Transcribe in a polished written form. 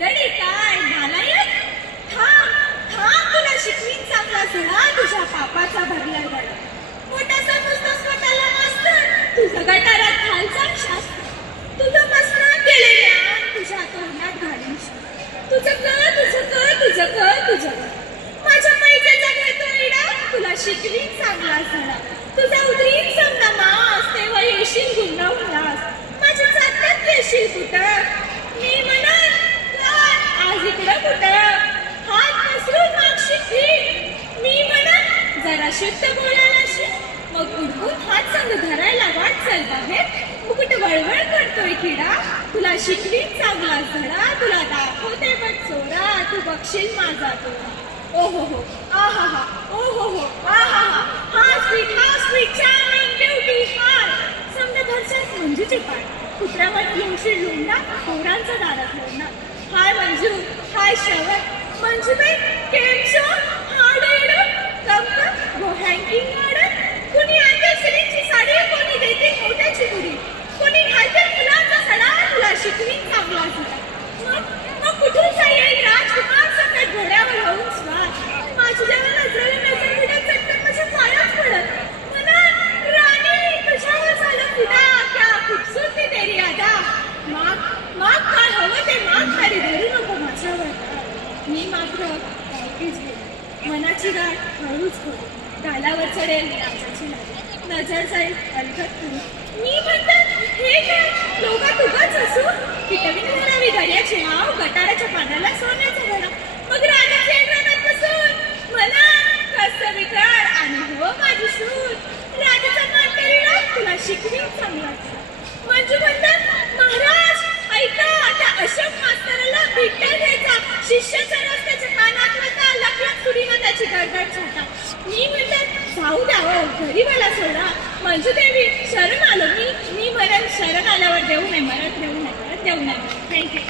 गदडी काय नालायक. थांब थांब, तुला शिकवीन चांगला धडा, तुझ्या पापाचा भरला गडा. मोठा समजतो स्वतःला मास्तर, तुझं गटारात खालचा शास्त्र. तुझं मसनात गेलेल्या तुझ्या तोंडात घालीन. तुझं माझ्या मैत्रीचा घेतो इडा, तुला शिकवीन चांगला धडा. तुझा उतरीन समजा मास, तेव्हा येशील गुन्हा उल्हास. माझ्या चाकण्यात येशील कुठं, मी म्हणत काय आज इकडं कुठं. हात पसरून मागशी फिर, मी म्हणत जरा शिफ्ट बोलायला शिक. मग उठून हात संग धरायला वाट चल बाहेर. मुकुट वळवळ करतोय किडा, तुला शिकवीन चांगला धडा. तुला दाखवते बट चोरा, तू बघशील माझा तोरा. ओहो हो आहा हा, ओहो हो आहा हा. हा स्वीट चार्मिंग ब्युटी हाय. समजा घरच्यात मंजूचे पाय, कुत्र्यावर येऊशील लुंडा, पोरांचा दारात लोंडा. हाय मंजू, हाय श्रवण. मंजूबाई केम शो, हाय डेडो, कम गो हँकिंग ऑर्डर. कुणी आणते सिलिंगची साडी, कोणी देते मोठ्याची गुडी, कोणी घालते फुलांचा सडा, तुला शिकवीन चांगला धडा. मग कुठून येईल राजकुमार सकट घोड्यावर होऊन स्वार. माझ्या नजरेला नजर भिडत चटकन माझ्या पायात पडत. मना राणी तुझ्यावर झालं फिदा, क्या खूबसूरती तेरी अदा. माग काय हवं ते माग, खाली धरू नको माझ्यावर. मी मात्र पावतीच गेले, मनाची गाठ हळूच होती. गालावर चढेल राजाची लाट, नजर जाईल अलगद करून. मी म्हणतात हे काय लोकात उगाच असू, पिटवीन घरावी दर्याची नाव, गटाराच्या पाण्याला सोन्याचा घडा. मग राजाच्या अंगणात बसून मला कसं विकार आणि हो माझी सून. राजाचा मान तरी राख, तुला शिकवीन चांगला. मंजू म्हणतात महाराज ऐका, त्या अशोक मास्तराला बिट्ट्या द्यायचा. शिष्याच्या रस्त्याच्या कानात होता, लखलख सुरीनं त्याची गडगड छाटा. मी म्हणतात जाऊ द्या हो, घरी मला सोडा. मंजू देवी शरण आलो मी म्हणत शरण आल्यावर देऊ नये, मरत देऊ नये, थँक्यू.